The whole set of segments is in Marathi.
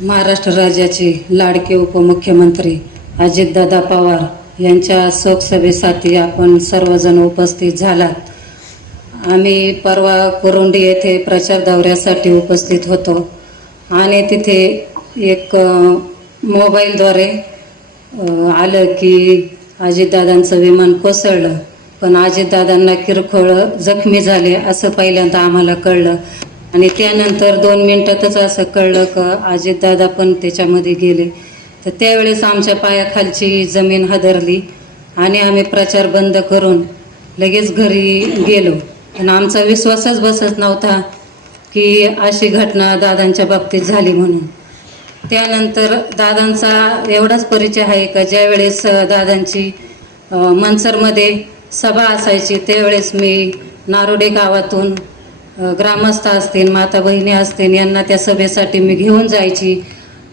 महाराष्ट्र राज्याचे लाडके उपमुख्यमंत्री अजितदादा पवार यांच्या शोकसभेसाठी आपण सर्वजण उपस्थित झालात। आम्ही परवा कोरुंडी येथे प्रचार दौऱ्यासाठी उपस्थित होतो आणि तिथे एक मोबाईलद्वारे आलं की अजितदादांचं विमान कोसळलं, पण अजितदादांना किरकोळ जखमी झाले असं पहिल्यांदा आम्हाला कळलं आणि त्यानंतर 2 मिनिटातच असं कळलं की अजितदादा पण त्याच्यामध्ये गेले। तर त्यावेळेस आमच्या पायाखालची जमीन हादरली आणि आम्ही प्रचार बंद करून लगेच घरी गेलो। पण आमचा विश्वासच बसत नव्हता की अशी घटना दादांच्या बाबतीत झाली म्हणून। त्यानंतर दादांचा एवढाच परिचय आहे का ज्यावेळेस दादांची मनसरमध्ये सभा असायची त्यावेळेस मी नारोडे गावातून ग्रामस्थ असतील, माता बहिणी असतील यांना त्या सभेसाठी मी घेऊन जायची।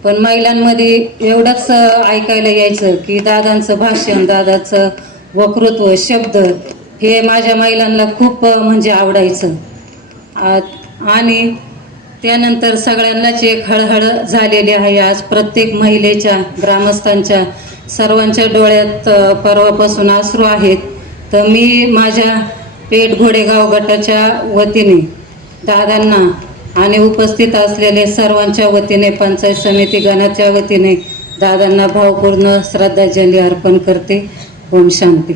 पण महिलांमध्ये एवढंच ऐकायला यायचं की दादांचं भाषण, दादाचं वक्तृत्व, शब्द हे माझ्या महिलांना खूप म्हणजे आवडायचं। आणि त्यानंतर सगळ्यांनाच एक हळहळ झालेली आहे। आज प्रत्येक महिलेच्या, ग्रामस्थांच्या, सर्वांच्या डोळ्यात परवापासून अश्रू आहेत। तर मी माझ्या पेठ घोडेगाव गटाच्या वतीने दादांना आणि उपस्थित असलेले सर्वांच्या वतीने, पंचायत समिती गणाच्या वतीने दादांना भावपूर्ण श्रद्धांजली अर्पण करते। ओम शांती।